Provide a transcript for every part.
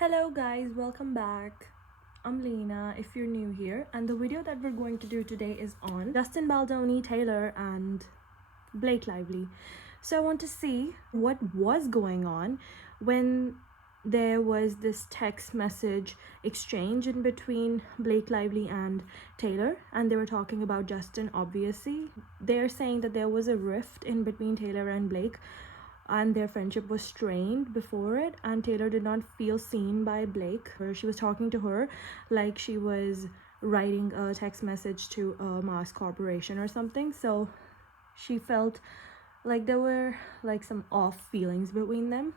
Hello guys, welcome back. I'm Lena if you're new here, and the video that we're going to do today is on Justin Baldoni, Taylor and Blake Lively. So I want to see what was going on when there was this text message exchange in between Blake Lively and Taylor, and they were talking about Justin. Obviously they're saying that there was a rift in between Taylor and Blake, and their friendship was strained before it, and Taylor did not feel seen by Blake. She was talking to her like she was writing a text message to a mass corporation or something, so she felt like there were like some off feelings between them.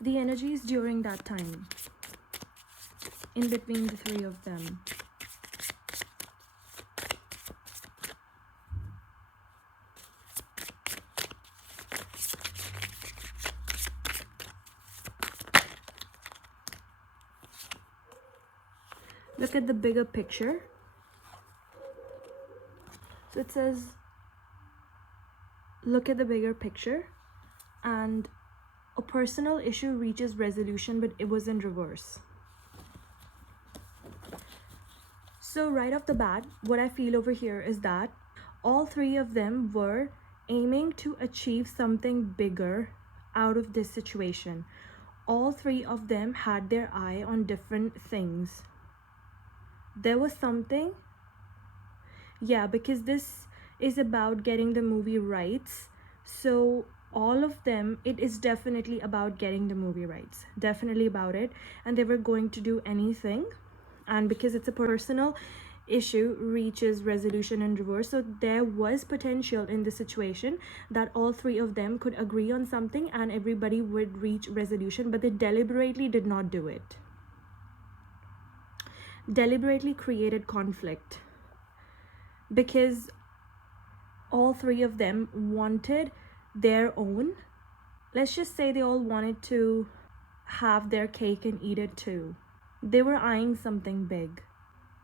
The energies during that time in between the three of them. Look at the bigger picture. So it says, look at the bigger picture, and a personal issue reaches resolution, but it was in reverse. So right off the bat, what I feel over here is that all three of them were aiming to achieve something bigger out of this situation. All three of them had their eye on different things. There was something, yeah, because this is about getting the movie rights. So all of them, it is definitely about getting the movie rights, definitely about it, and they were going to do anything. And because it's a personal issue reaches resolution in reverse, so there was potential in the situation that all three of them could agree on something and everybody would reach resolution, but they deliberately did not do it. Deliberately created conflict because all three of them wanted their own. Let's just say they all wanted to have their cake and eat it too. They were eyeing something big.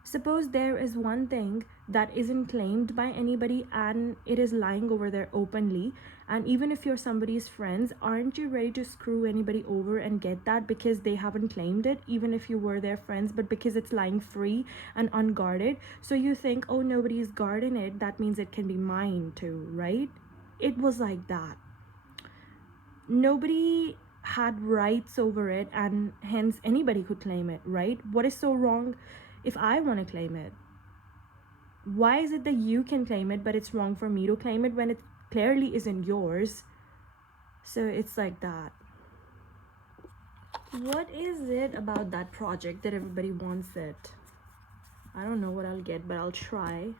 Suppose there is one thing that isn't claimed by anybody and it is lying over there openly, and even if you're somebody's friends, aren't you ready to screw anybody over and get that because they haven't claimed it, even if you were their friends, but because it's lying free and unguarded, so you think, oh, nobody's guarding it, that means it can be mine too, right? It was like that. Nobody had rights over it, and hence anybody could claim it, right? What is so wrong if I want to claim it? Why is it that you can claim it but it's wrong for me to claim it when it clearly isn't yours? So it's like that. What is it about that project that everybody wants it? I don't know what I'll get, but I'll try.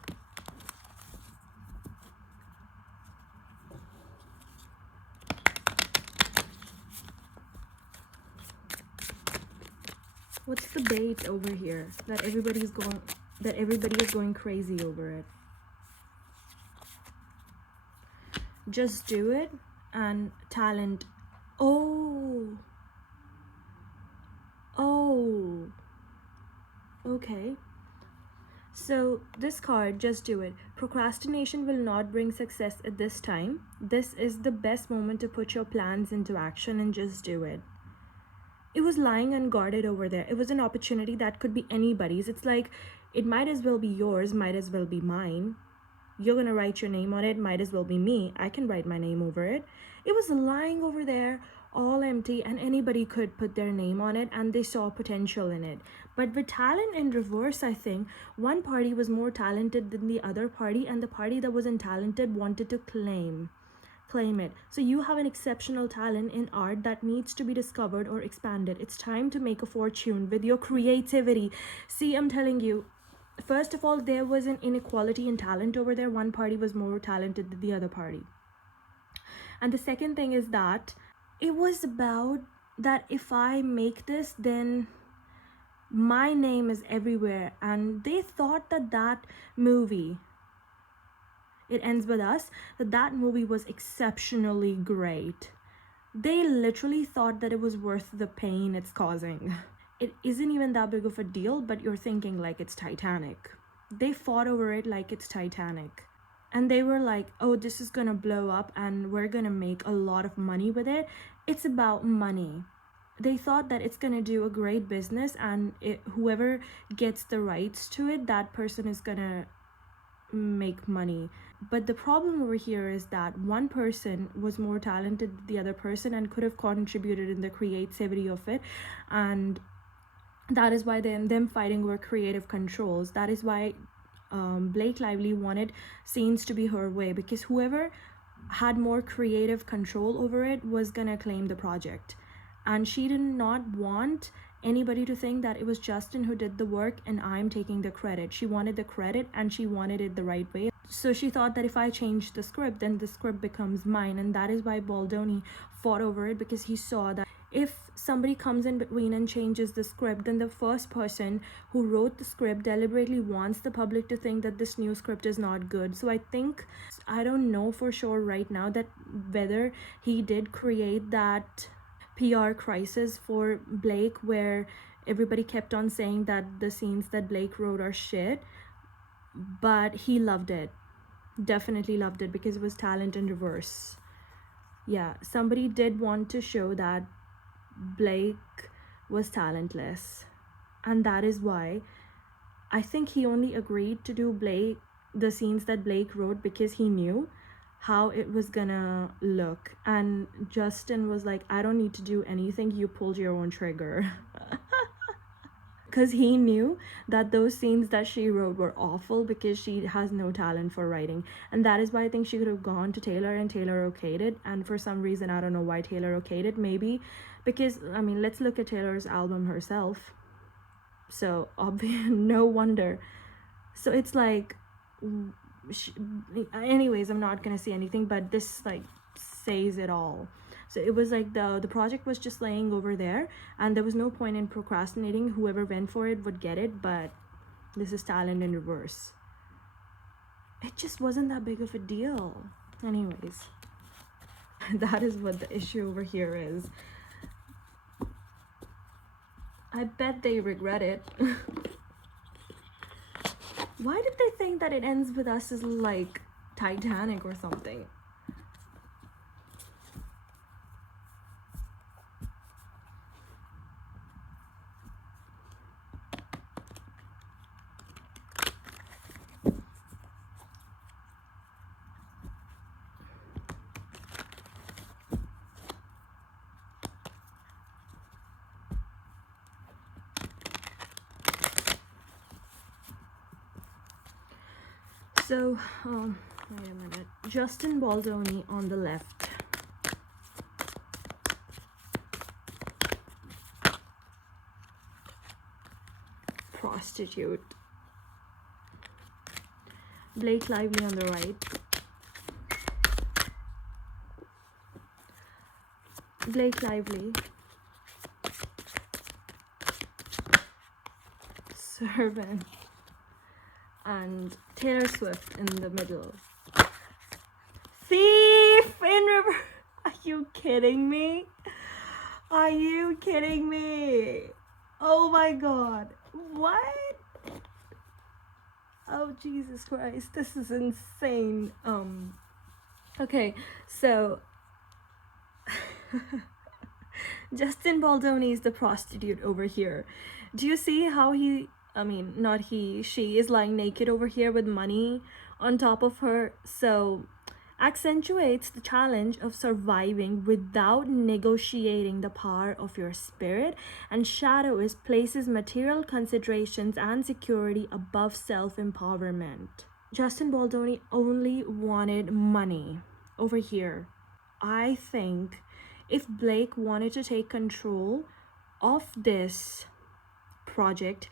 What's the bait over here that everybody is going crazy over it? Just do it and talent. Oh, okay. So this card, just do it. Procrastination will not bring success at this time. This is the best moment to put your plans into action and just do it. It was lying unguarded over there. It was an opportunity that could be anybody's. It's like, it might as well be yours, might as well be mine. You're gonna write your name on it, might as well be me. I can write my name over it. It was lying over there, all empty, and anybody could put their name on it, and they saw potential in it. But with talent in reverse, I think one party was more talented than the other party, and the party that wasn't talented wanted to claim it. So you have an exceptional talent in art that needs to be discovered or expanded. It's time to make a fortune with your creativity. See, I'm telling you, first of all, there was an inequality in talent over there. One party was more talented than the other party. And the second thing is that it was about that if I make this, then my name is everywhere. And they thought that that movie, It Ends With Us, that movie was exceptionally great. They literally thought that it was worth the pain it's causing. It isn't even that big of a deal, but you're thinking like it's Titanic. They fought over it like it's Titanic. and they were like, oh, this is gonna blow up and we're gonna make a lot of money with it. It's about money. They thought that it's gonna do a great business, and whoever gets the rights to it, that person is gonna make money. But the problem over here is that one person was more talented than the other person and could have contributed in the creativity of it, and that is why them fighting over creative controls. That is why Blake Lively wanted scenes to be her way, because whoever had more creative control over it was gonna claim the project, and she did not want anybody to think that it was Justin who did the work and I'm taking the credit. She wanted the credit, and she wanted it the right way. So she thought that if I change the script, then the script becomes mine, and that is why Baldoni fought over it, because he saw that if somebody comes in between and changes the script, then the first person who wrote the script deliberately wants the public to think that this new script is not good. So I don't know for sure right now that whether he did create that PR crisis for Blake, where everybody kept on saying that the scenes that Blake wrote are shit, but he loved it, definitely loved it, because it was talent in reverse. Yeah, somebody did want to show that Blake was talentless, and that is why I think he only agreed to do the scenes that Blake wrote because he knew how it was gonna look. And Justin was like, I don't need to do anything, you pulled your own trigger. Because he knew that those scenes that she wrote were awful, because she has no talent for writing. And that is why I think she could have gone to Taylor, and Taylor okayed it. And for some reason, I don't know why Taylor okayed it. Maybe because, I mean, let's look at Taylor's album herself. So no wonder. So it's like, anyways, I'm not gonna say anything, but this like says it all. So it was like the project was just laying over there, and there was no point in procrastinating. Whoever went for it would get it, but this is talent in reverse. It just wasn't that big of a deal. Anyways, that is what the issue over here is. I bet they regret it. Why did they think that It Ends With Us is like Titanic or something? So, wait a minute. Justin Baldoni on the left. Prostitute. Blake Lively on the right. Blake Lively. Servant. And Taylor Swift in the middle. Thief in river. Are you kidding me? Are you kidding me? Oh my god. What? Oh Jesus Christ, this is insane. Okay, so Justin Baldoni is the prostitute over here. Do you see how she is lying naked over here with money on top of her? So accentuates the challenge of surviving without negotiating the power of your spirit, and shadow is places material considerations and security above self-empowerment. Justin Baldoni only wanted money over here. I think if Blake wanted to take control of this project,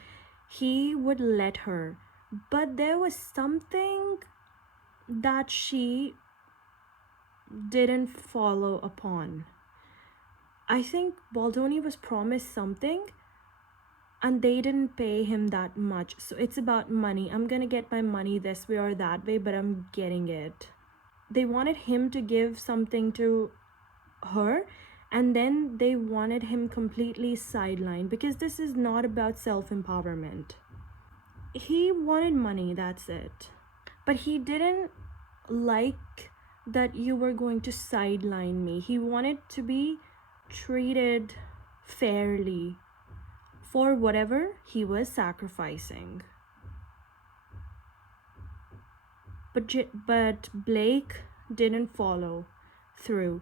he would let her, but there was something that she didn't follow upon. I think Baldoni was promised something and they didn't pay him that much. So it's about money. I'm gonna get my money this way or that way, but I'm getting it. They wanted him to give something to her, and then they wanted him completely sidelined, because this is not about self-empowerment. He wanted money, that's it. But he didn't like that you were going to sideline me. He wanted to be treated fairly for whatever he was sacrificing. But Blake didn't follow through.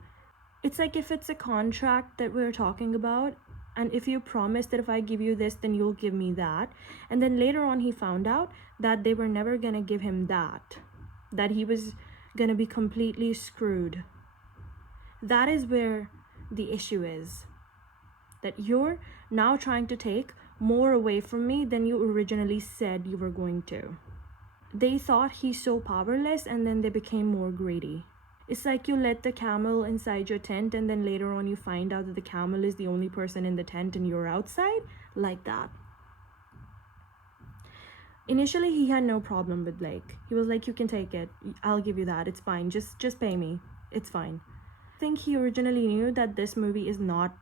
It's like if it's a contract that we're talking about, and if you promise that if I give you this, then you'll give me that. And then later on, he found out that they were never going to give him that he was going to be completely screwed. That is where the issue is. That you're now trying to take more away from me than you originally said you were going to. They thought he's so powerless, and then they became more greedy. It's like you let the camel inside your tent, and then later on you find out that the camel is the only person in the tent and you're outside, like that. Initially, he had no problem with Blake. He was like, you can take it. I'll give you that. It's fine. Just pay me. It's fine. I think he originally knew that this movie is not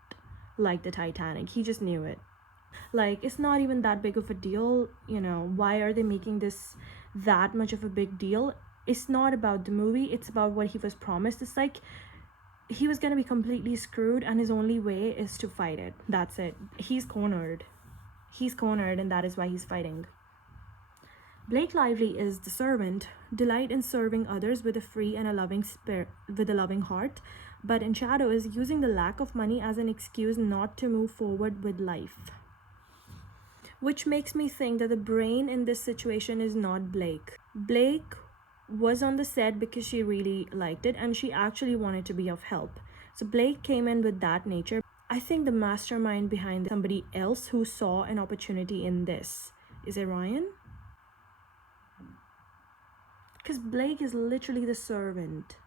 like the Titanic. He just knew it. Like, it's not even that big of a deal. You know, why are they making this that much of a big deal? It's not about the movie. It's about what he was promised. It's like he was going to be completely screwed, and his only way is to fight it. That's it. He's cornered. He's cornered, and that is why he's fighting. Blake Lively is the servant, delight in serving others with a free and a loving spirit, with a loving heart, but in shadow is using the lack of money as an excuse not to move forward with life. Which makes me think that the brain in this situation is not Blake. Blake was on the set because she really liked it and she actually wanted to be of help. So Blake came in with that nature. I think the mastermind behind somebody else who saw an opportunity in this. Is it Ryan? Because Blake is literally the servant.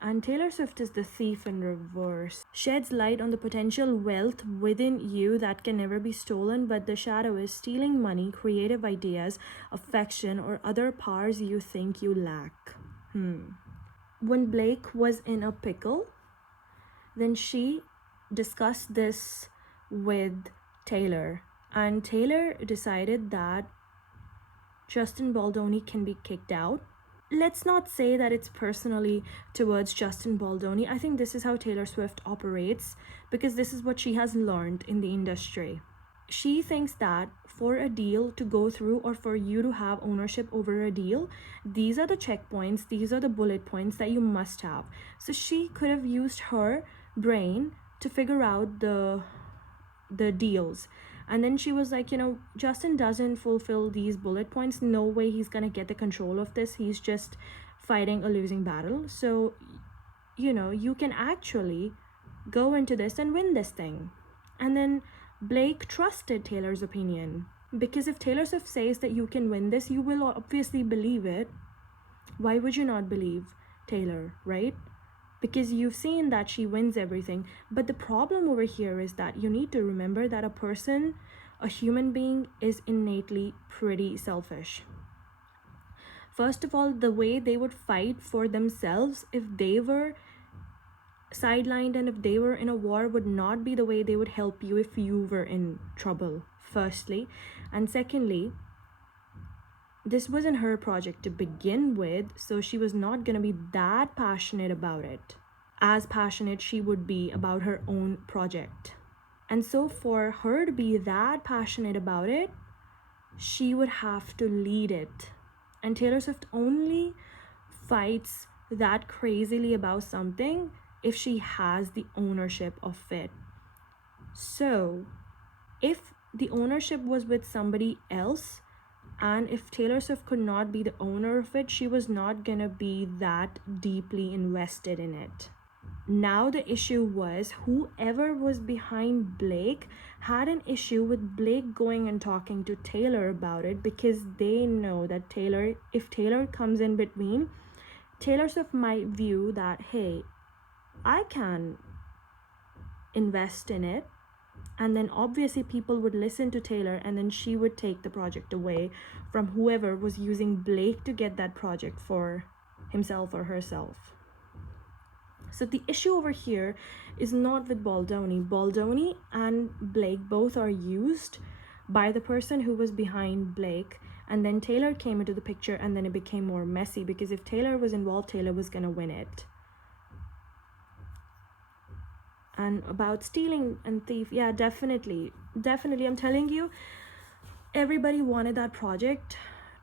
And Taylor Swift is the thief in reverse. Sheds light on the potential wealth within you that can never be stolen, but the shadow is stealing money, creative ideas, affection, or other powers you think you lack. When Blake was in a pickle, then she discussed this with Taylor. And Taylor decided that Justin Baldoni can be kicked out. Let's not say that it's personally towards Justin Baldoni. I think this is how Taylor Swift operates because this is what she has learned in the industry. She thinks that for a deal to go through or for you to have ownership over a deal, these are the checkpoints, these are the bullet points that you must have. So she could have used her brain to figure out the deals. And then she was like, Justin doesn't fulfill these bullet points. No way he's going to get the control of this. He's just fighting a losing battle. So, you can actually go into this and win this thing. And then Blake trusted Taylor's opinion. Because if Taylor Swift says that you can win this, you will obviously believe it. Why would you not believe Taylor, right? Because you've seen that she wins everything. But the problem over here is that you need to remember that a human being, is innately pretty selfish. First of all, the way they would fight for themselves if they were sidelined and if they were in a war would not be the way they would help you if you were in trouble, firstly. And secondly, this wasn't her project to begin with, so she was not going to be that passionate about it, as passionate she would be about her own project. And so for her to be that passionate about it, she would have to lead it. And Taylor Swift only fights that crazily about something if she has the ownership of it. So if the ownership was with somebody else, and if Taylor Swift could not be the owner of it, she was not gonna be that deeply invested in it. Now the issue was whoever was behind Blake had an issue with Blake going and talking to Taylor about it, because they know that if Taylor comes in between, Taylor Swift might view that, hey, I can invest in it. And then obviously people would listen to Taylor, and then she would take the project away from whoever was using Blake to get that project for himself or herself. So the issue over here is not with Baldoni. Baldoni and Blake both are used by the person who was behind Blake, And then Taylor came into the picture, and then it became more messy, because if Taylor was involved, Taylor was gonna win it. And about stealing and thief, yeah, definitely, I'm telling you, everybody wanted that project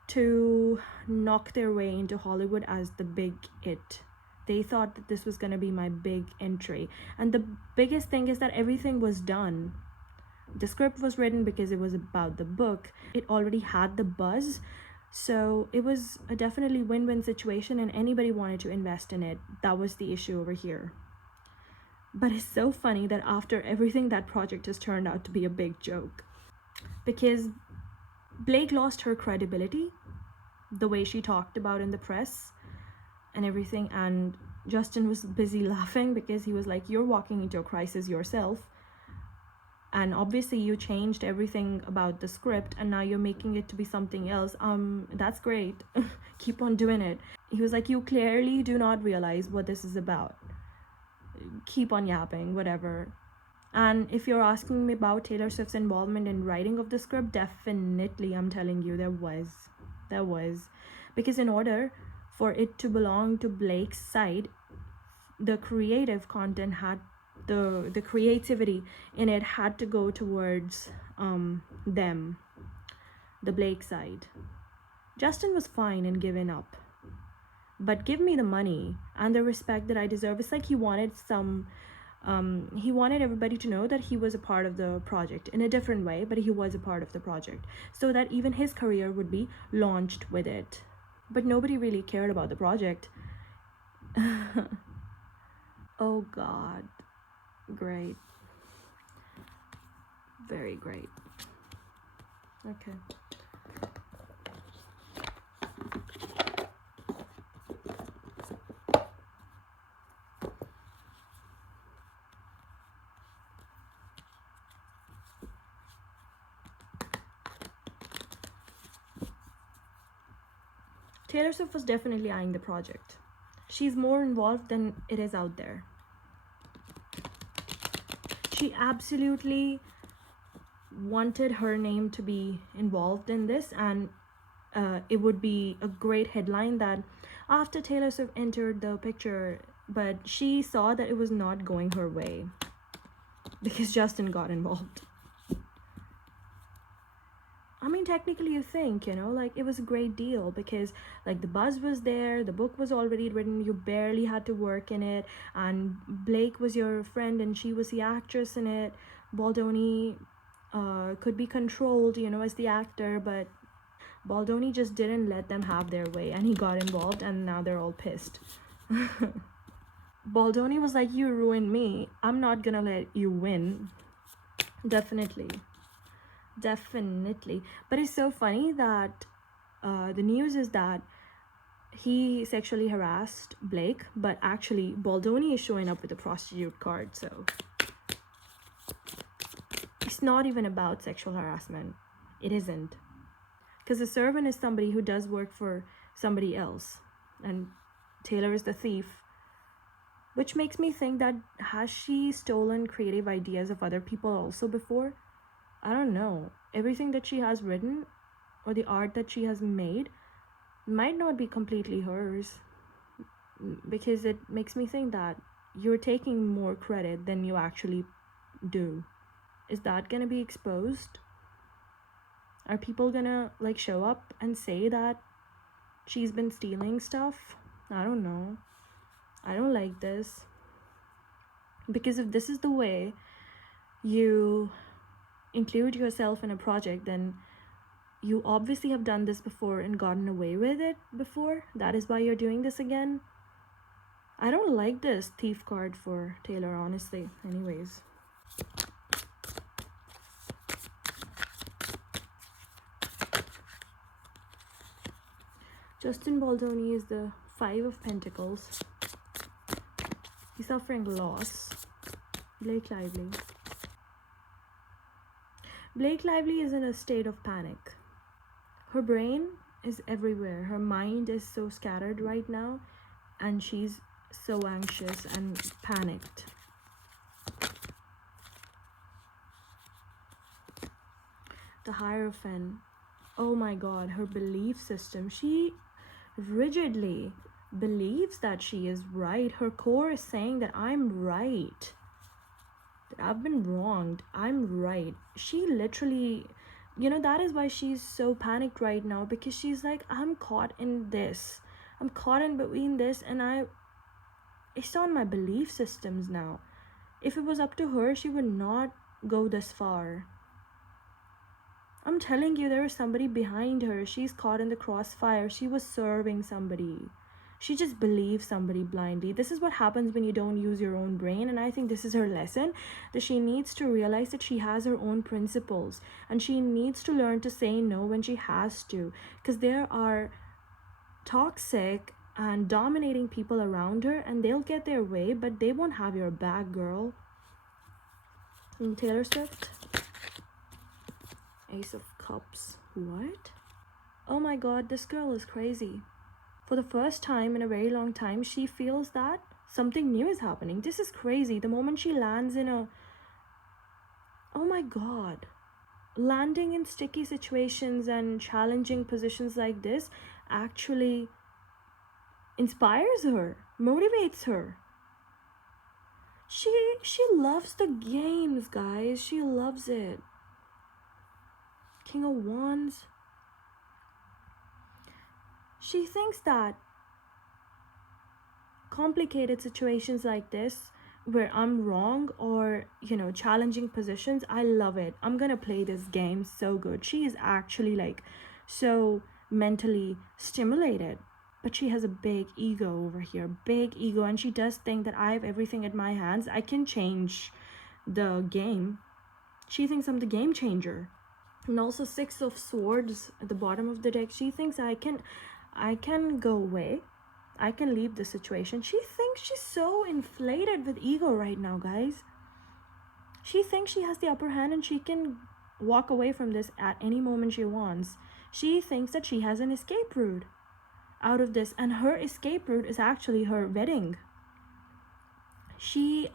to knock their way into Hollywood as the big it. They thought that this was going to be my big entry. And the biggest thing is that everything was done. The script was written because it was about the book. It already had the buzz. So it was a definitely win-win situation, and anybody wanted to invest in it. That was the issue over here. But it's so funny that after everything, that project has turned out to be a big joke. Because Blake lost her credibility, the way she talked about in the press and everything, and Justin was busy laughing because he was like, you're walking into a crisis yourself, and obviously you changed everything about the script and now you're making it to be something else. That's great. Keep on doing it. He was like, you clearly do not realize what this is about. Keep on yapping, whatever. And if you're asking me about Taylor Swift's involvement in writing of the script, definitely, I'm telling you, there was. Because in order for it to belong to Blake's side, the creative content had, the creativity in it had to go towards them, the Blake side. Justin was fine in giving up, but give me the money and the respect that I deserve. It's like he wanted he wanted everybody to know that he was a part of the project in a different way, but he was a part of the project, so that even his career would be launched with it. But nobody really cared about the project. Oh God, great, very great. Okay. Taylor Swift was definitely eyeing the project. She's more involved than it is out there. She absolutely wanted her name to be involved in this, and it would be a great headline that after Taylor Swift entered the picture, but she saw that it was not going her way because Justin got involved. I mean, technically you think, you know, like it was a great deal because like the buzz was there, the book was already written, you barely had to work in it, and Blake was your friend and she was the actress in it. Baldoni could be controlled, you know, as the actor, but Baldoni just didn't let them have their way and he got involved, and now they're all pissed. Baldoni was like, you ruined me, I'm not gonna let you win. Definitely. But it's so funny that the news is that he sexually harassed Blake, but actually Baldoni is showing up with a prostitute card, so it's not even about sexual harassment. It isn't, because a servant is somebody who does work for somebody else, and Taylor is the thief, which makes me think that has she stolen creative ideas of other people also before? I don't know. Everything that she has written or the art that she has made might not be completely hers, because it makes me think that you're taking more credit than you actually do. Is that gonna be exposed? Are people gonna like show up and say that she's been stealing stuff? I don't know. I don't like this, because if this is the way you include yourself in a project, then you obviously have done this before and gotten away with it before. That is why you're doing this again. I don't like this thief card for Taylor, honestly. Anyways, Justin Baldoni is the 5 of Pentacles. He's suffering loss. Blake Lively. Blake Lively is in a state of panic. Her brain is everywhere. Her mind is so scattered right now, and she's so anxious and panicked. The Hierophant. Oh my god, her belief system. She rigidly believes that she is right. Her core is saying that I'm right, that I've been wronged, I'm right. She literally, that is why she's so panicked right now, because she's like, I'm caught in this. I'm caught in between this, and it's on my belief systems now. If it was up to her, she would not go this far. I'm telling you, there is somebody behind her. She's caught in the crossfire. She was serving somebody. She just believes somebody blindly. This is what happens when you don't use your own brain. And I think this is her lesson, that she needs to realize that she has her own principles. And she needs to learn to say no when she has to. Because there are toxic and dominating people around her, and they'll get their way, but they won't have your back, girl. And Taylor Swift. Ace of Cups. What? Oh my god, this girl is crazy. For the first time in a very long time, she feels that something new is happening. This is crazy. The moment she lands in a... Oh my god. Landing in sticky situations and challenging positions like this actually inspires her, motivates her. She loves the games, guys. She loves it. King of Wands. She thinks that complicated situations like this, where I'm wrong, or challenging positions, I love it. I'm gonna play this game so good. She is actually like so mentally stimulated, but she has a big ego over here, big ego, and she does think that I have everything in my hands. I can change the game. She thinks I'm the game changer. And also Six of Swords at the bottom of the deck. She thinks I can go away. I can leave the situation. She thinks she's so inflated with ego right now, guys. She thinks she has the upper hand and she can walk away from this at any moment she wants. She thinks that she has an escape route out of this, and her escape route is actually her wedding.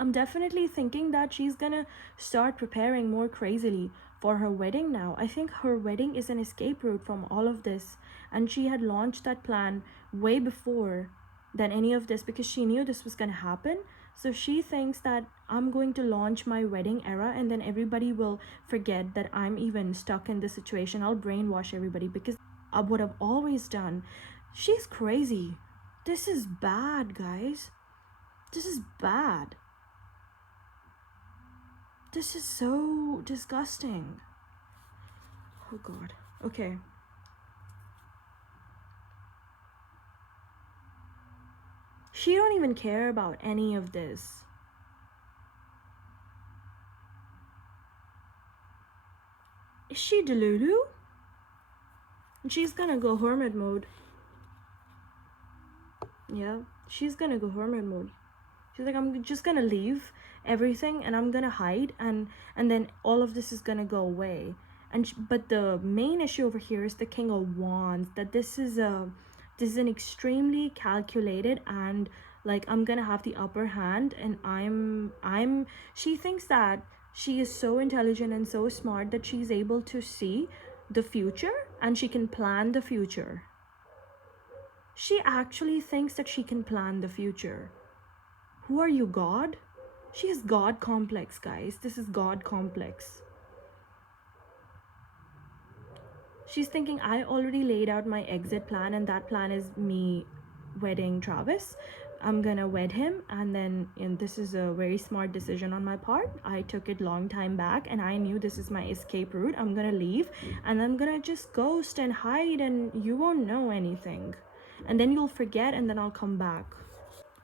I'm definitely thinking that she's gonna start preparing more crazily for her wedding now. I think her wedding is an escape route from all of this, and she had launched that plan way before than any of this, because she knew this was gonna happen. So she thinks that I'm going to launch my wedding era, and then everybody will forget that I'm even stuck in this situation. I'll brainwash everybody, because of what I've always done. She's crazy. This is bad, guys. This is bad. This is so disgusting. Oh god. Okay. She don't even care about any of this. Is she Delulu? And she's gonna go hermit mode. Yeah, she's gonna go hermit mode. She's like, I'm just gonna leave everything and I'm gonna hide, and then all of this is gonna go away. But the main issue over here is the King of Wands, that this is an extremely calculated, and like, I'm gonna have the upper hand, and she thinks that she is so intelligent and so smart that she's able to see the future and she can plan the future. She actually thinks that she can plan the future. Who are you, God? She has God complex, guys. This is God complex. She's thinking, I already laid out my exit plan, and that plan is me wedding Travis. I'm gonna wed him, and then this is a very smart decision on my part. I took it long time back, and I knew this is my escape route. I'm gonna leave, and I'm gonna just ghost and hide, and you won't know anything. And then you'll forget, and then I'll come back.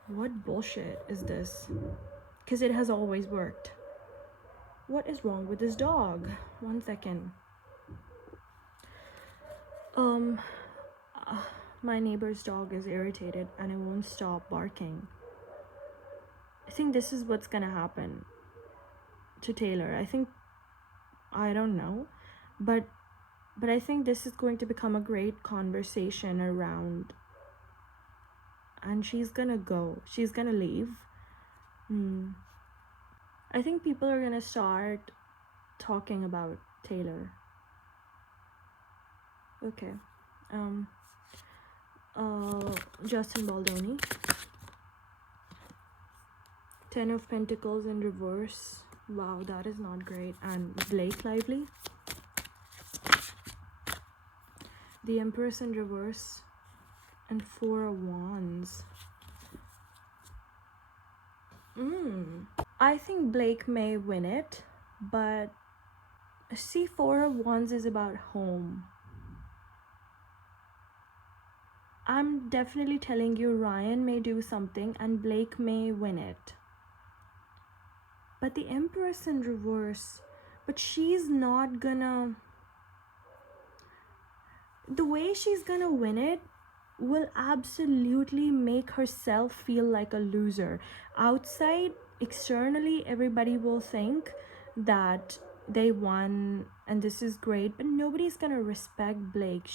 What bullshit is this? Because it has always worked. What is wrong with this dog? 1 second. My neighbor's dog is irritated and it won't stop barking. I think this is what's gonna happen to Taylor. I don't know, but I think this is going to become a great conversation around, and she's gonna leave. I think people are gonna start talking about Taylor. Okay. Um. Justin Baldoni. Ten of Pentacles in reverse. Wow, that is not great. And Blake Lively. The Empress in reverse. And Four of Wands. I think Blake may win it, but see, Four of Wands is about home. I'm definitely telling you Ryan may do something and Blake may win it. But the Empress in reverse, but she's not gonna, the way she's gonna win it will absolutely make herself feel like a loser. Outside, externally, everybody will think that they won and this is great, but nobody's gonna respect Blake.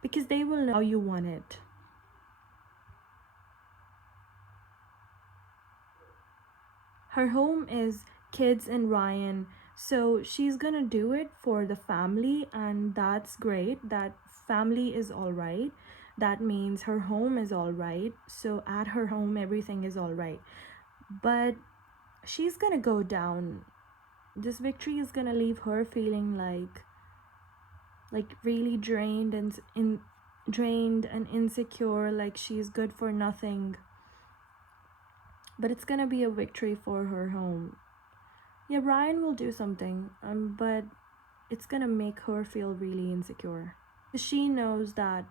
Because they will know how you won it. Her home is kids and Ryan, so she's gonna do it for the family, and that's great. That family is all right. That means her home is all right. So at her home, everything is all right. But she's gonna go down. This victory is gonna leave her feeling like really drained and insecure, like she's good for nothing. But it's gonna be a victory for her home. Yeah, Ryan will do something, but it's gonna make her feel really insecure. She knows that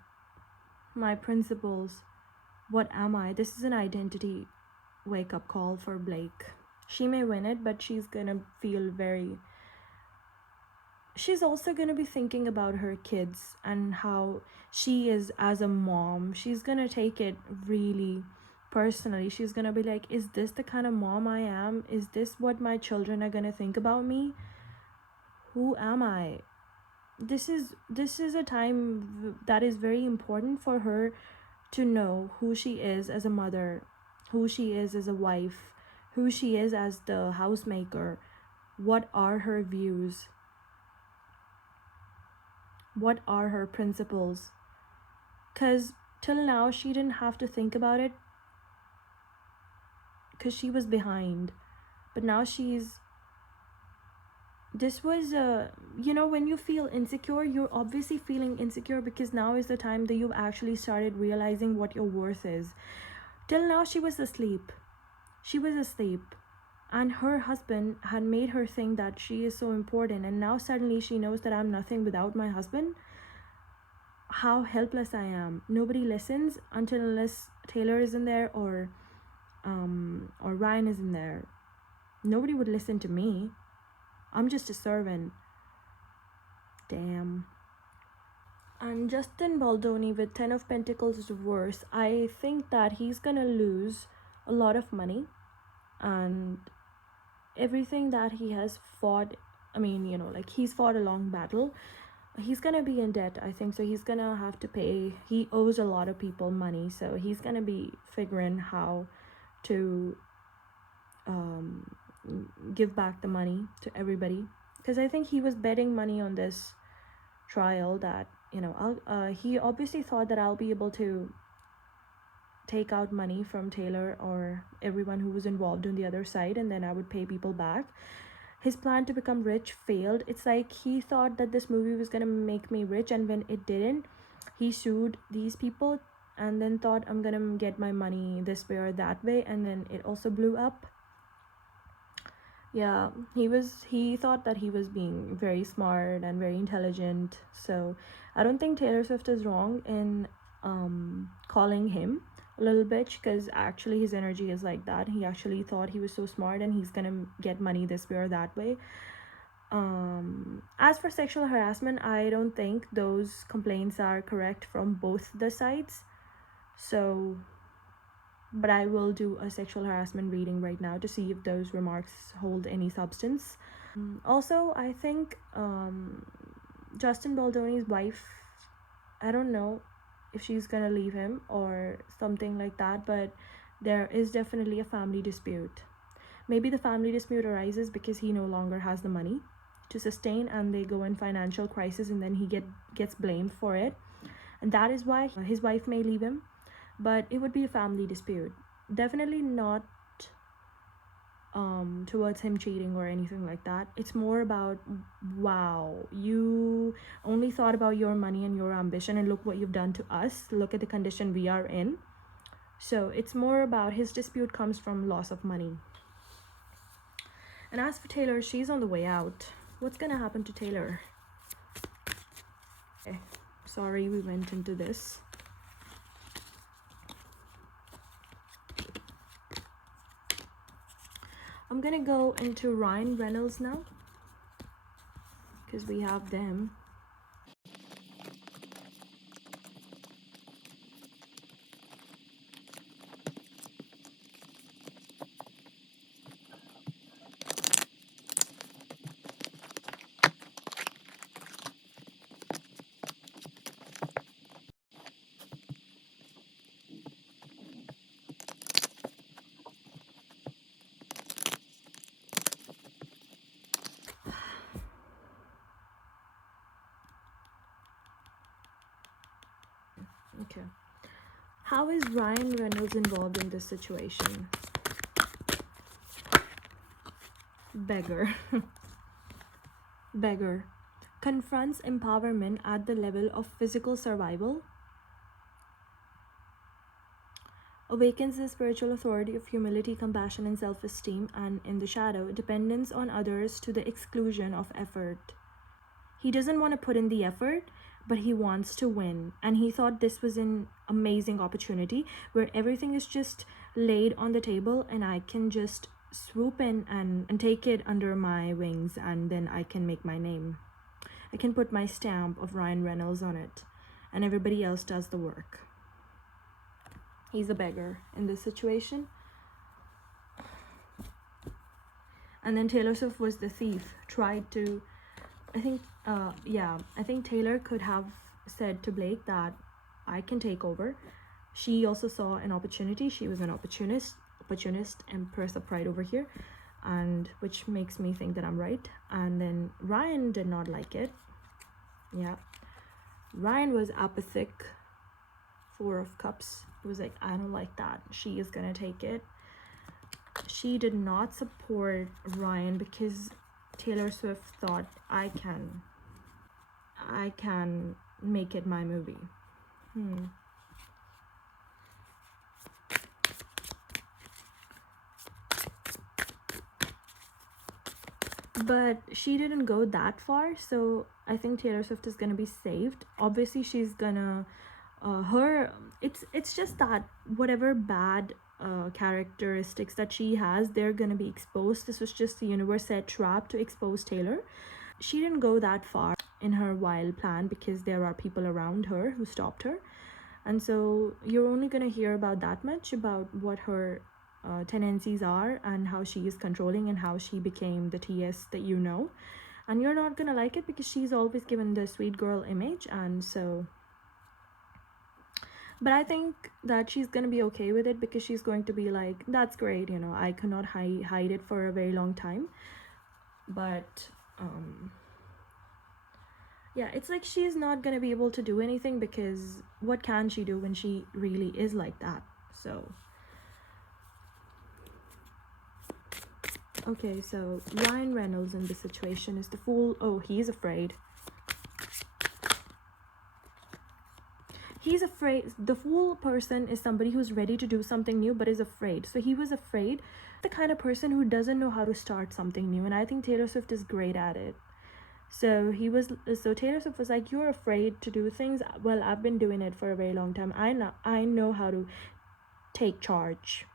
my principles, what am I? This is an identity wake-up call for Blake. She may win it, but she's gonna feel she's also gonna be thinking about her kids and how she is as a mom. She's gonna take it really personally. She's gonna be like, is this the kind of mom I am? Is this what my children are gonna think about me? Who am I? This is a time that is very important for her to know who she is as a mother, who she is as a wife, who she is as the housemaker. What are her views? What are her principles? Because till now she didn't have to think about it because she was behind, but now this was when you feel insecure, you're obviously feeling insecure because now is the time that you've actually started realizing what your worth is. Till now she was asleep, and her husband had made her think that she is so important, and now suddenly she knows that I'm nothing without my husband. How helpless I am. Nobody listens unless Taylor is in there or Ryan is in there. Nobody would listen to me. I'm just a servant. Damn. And Justin Baldoni with 10 of Pentacles reverse, I think that he's gonna lose a lot of money, and everything that he has fought, he's fought a long battle. He's gonna be in debt, I think. So he's gonna have to pay. He owes a lot of people money, so he's gonna be figuring how to give back the money to everybody, because I think he was betting money on this trial that he obviously thought that I'll be able to take out money from Taylor or everyone who was involved on the other side, and then I would pay people back. His plan to become rich failed. It's like he thought that this movie was gonna make me rich, and when it didn't, he sued these people and then thought I'm gonna get my money this way or that way, and then it also blew up. Yeah, he thought that he was being very smart and very intelligent. So I don't think Taylor Swift is wrong in calling him a little bitch, because actually his energy is like that. He actually thought he was so smart and he's gonna get money this way or that way. As for sexual harassment, I don't think those complaints are correct from both the sides. So, but I will do a sexual harassment reading right now to see if those remarks hold any substance. Also, I think Justin Baldoni's wife, I don't know if she's gonna leave him or something like that, but there is definitely a family dispute. Maybe the family dispute arises because he no longer has the money. to sustain, and they go in financial crisis, and then he gets blamed for it, and that is why his wife may leave him. But it would be a family dispute, definitely not towards him cheating or anything like that. It's more about, wow, you only thought about your money and your ambition, and look what you've done to us, look at the condition we are in. So it's more about, his dispute comes from loss of money. And as for Taylor, she's on the way out. What's gonna happen to Taylor? Okay, sorry we went into this. I'm gonna go into Ryan Reynolds now, because we have them. Okay. How is Ryan Reynolds involved in this situation? Beggar. Beggar. Confronts empowerment at the level of physical survival. Awakens the spiritual authority of humility, compassion, and self-esteem, and in the shadow, dependence on others to the exclusion of effort. He doesn't want to put in the effort, but he wants to win. And he thought this was an amazing opportunity where everything is just laid on the table, and I can just swoop in and take it under my wings, and then I can make my name. I can put my stamp of Ryan Reynolds on it, and everybody else does the work. He's a beggar in this situation. And then Taylor Swift was the thief, tried to, I think Taylor could have said to Blake that I can take over. She also saw an opportunity. She was an opportunist, empress of pride over here, and which makes me think that I'm right. And then Ryan did not like it. Yeah, Ryan was apathic. 4 of Cups. He was like, I don't like that. She is gonna take it. She did not support Ryan because Taylor Swift thought, I can make it my movie. But she didn't go that far, so I think Taylor Swift is gonna be saved. Obviously she's gonna it's just that whatever bad characteristics that she has, they're gonna be exposed. This was just the universe set trap to expose Taylor. She didn't go that far in her wild plan because there are people around her who stopped her, and so you're only gonna hear about that much, about what her tendencies are and how she is controlling and how she became the TS that you know, and you're not gonna like it because she's always given the sweet girl image. And so, but I think that she's gonna be okay with it because she's going to be like, that's great, you know, I cannot hide it for a very long time. But yeah, it's like she's not gonna be able to do anything because what can she do when she really is like that? So okay, so Ryan Reynolds in this situation is the fool. Oh, he's afraid. He's afraid. The fool person is somebody who's ready to do something new but is afraid. So he was afraid. The kind of person who doesn't know how to start something new, and I think Taylor Swift is great at it. So Taylor Swift was like, you're afraid to do things. Well, I've been doing it for a very long time. I know how to take charge.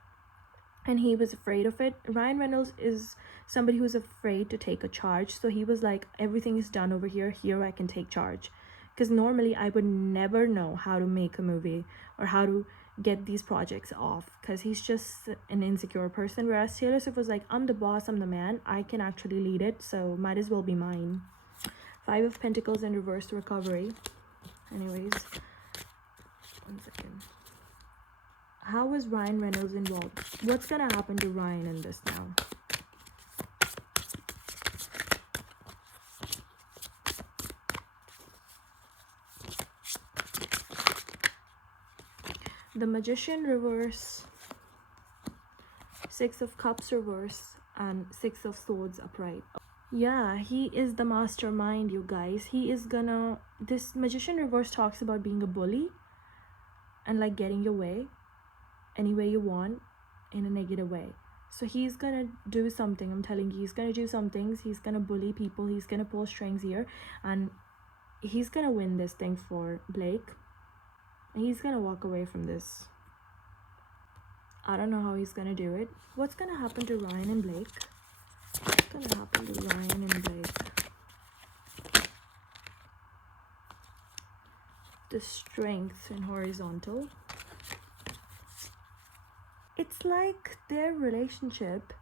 And he was afraid of it. Ryan Reynolds is somebody who's afraid to take a charge. So he was like, everything is done over here. Here I can take charge. Because normally I would never know how to make a movie or how to get these projects off, because he's just an insecure person. Whereas Taylor Swift was like, I'm the boss, I'm the man, I can actually lead it, so might as well be mine. 5 of Pentacles in reverse recovery. Anyways, 1 second. How is Ryan Reynolds involved? What's gonna happen to Ryan in this now? the Magician reverse, Six of Cups reverse, and Six of Swords upright. Yeah, he is the mastermind, you guys. He is gonna... This Magician reverse talks about being a bully and like getting your way any way you want in a negative way. So he's gonna do something. I'm telling you, he's gonna do some things. He's gonna bully people. He's gonna pull strings here, and he's gonna win this thing for Blake. And he's gonna walk away from this. I don't know how he's gonna do it. What's gonna happen to Ryan and Blake? What's gonna happen to Ryan and Blake? The Strength in horizontal. It's like their relationship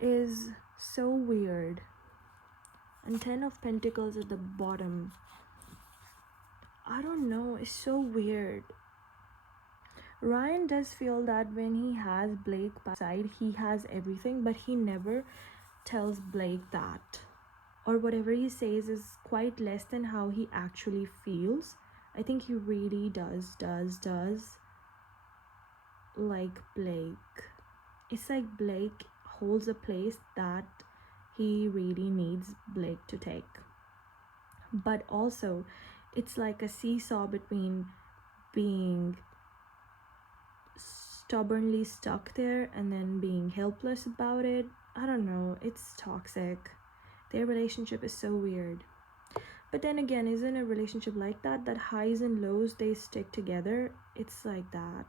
is so weird. And Ten of Pentacles at the bottom. I don't know, it's so weird. Ryan does feel that when he has Blake by his side, he has everything, but he never tells Blake that. Or whatever he says is quite less than how he actually feels. I think he really does like Blake. It's like Blake holds a place that he really needs Blake to take. But also, it's like a seesaw between being stubbornly stuck there and then being helpless about it. I don't know, it's toxic. Their relationship is so weird. But then again, isn't a relationship like that? That highs and lows, they stick together. It's like that.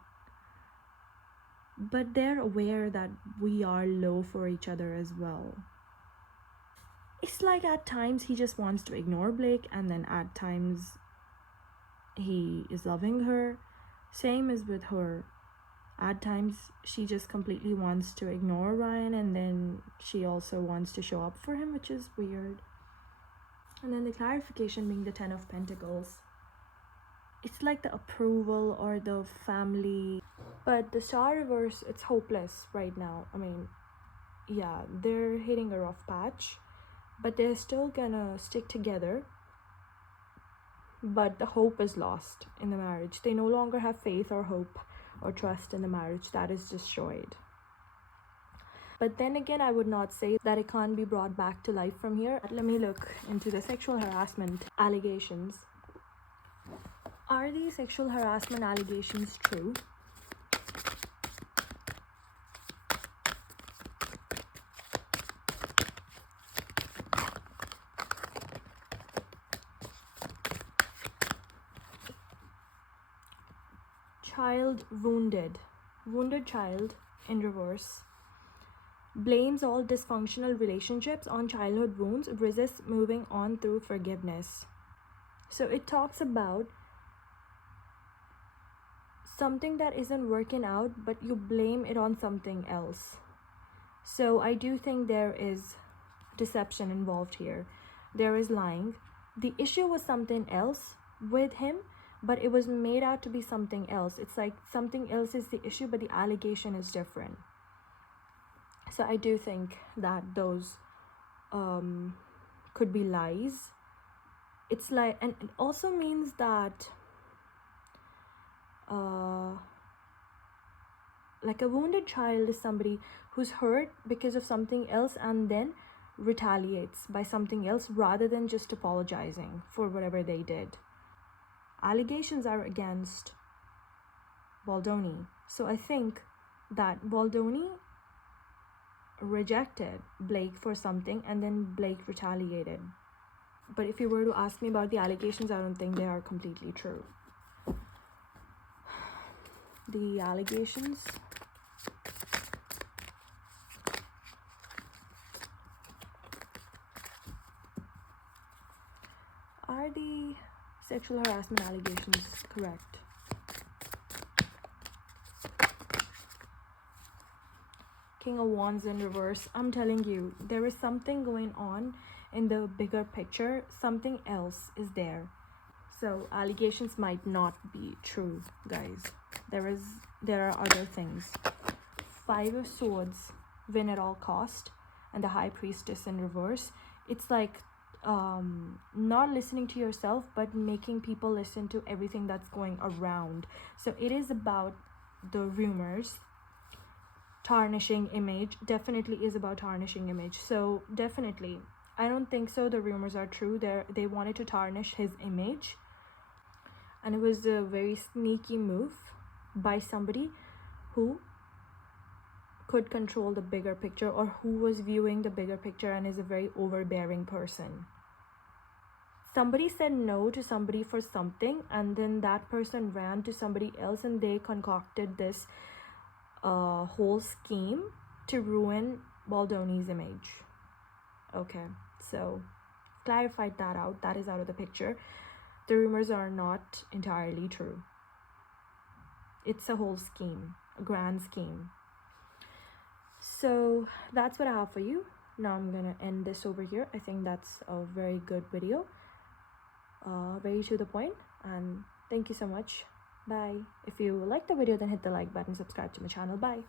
But they're aware that we are low for each other as well. It's like at times he just wants to ignore Blake, and then at times he is loving her. Same as with her. At times she just completely wants to ignore Ryan, and then she also wants to show up for him, which is weird. And then the clarification being the Ten of Pentacles. It's like the approval or the family. But the Star reverse, it's hopeless right now. I mean, yeah, they're hitting a rough patch, but they're still gonna stick together. But the hope is lost in the marriage. They no longer have faith or hope or trust in the marriage. That is destroyed. But then again, I would not say that it can't be brought back to life from here. Let me look into the sexual harassment allegations. Are these sexual harassment allegations true? Child wounded. Wounded child in reverse. Blames all dysfunctional relationships on childhood wounds, resists moving on through forgiveness. So it talks about something that isn't working out, but you blame it on something else. So I do think there is deception involved here. There is lying. The issue was something else with him, but it was made out to be something else. It's like something else is the issue, but the allegation is different. So I do think that those could be lies. It's like, and it also means that like a wounded child is somebody who's hurt because of something else and then retaliates by something else rather than just apologizing for whatever they did. Allegations are against Baldoni. So I think that Baldoni rejected Blake for something and then Blake retaliated. But if you were to ask me about the allegations, I don't think they are completely true. The allegations. Are the sexual harassment allegations correct? King of Wands in reverse. I'm telling you, there is something going on in the bigger picture. Something else is there. So allegations might not be true, guys. There are other things. Five of Swords, win at all cost, and the High Priestess in reverse. It's like not listening to yourself, but making people listen to everything that's going around. So it is about the rumors. Tarnishing image definitely is about tarnishing image. So definitely, I don't think so the rumors are true. They wanted to tarnish his image, and it was a very sneaky move by somebody who could control the bigger picture, or who was viewing the bigger picture and is a very overbearing person. Somebody said no to somebody for something, and then that person ran to somebody else, and they concocted this whole scheme to ruin Baldoni's image. Okay, so clarified that out. That is out of the picture. The rumors are not entirely true. It's a whole scheme, a grand scheme. So that's what I have for you. Now I'm gonna end this over here. I think that's a very good video, very to the point, and thank you so much. Bye. If you like the video, then hit the like button, subscribe to my channel. Bye.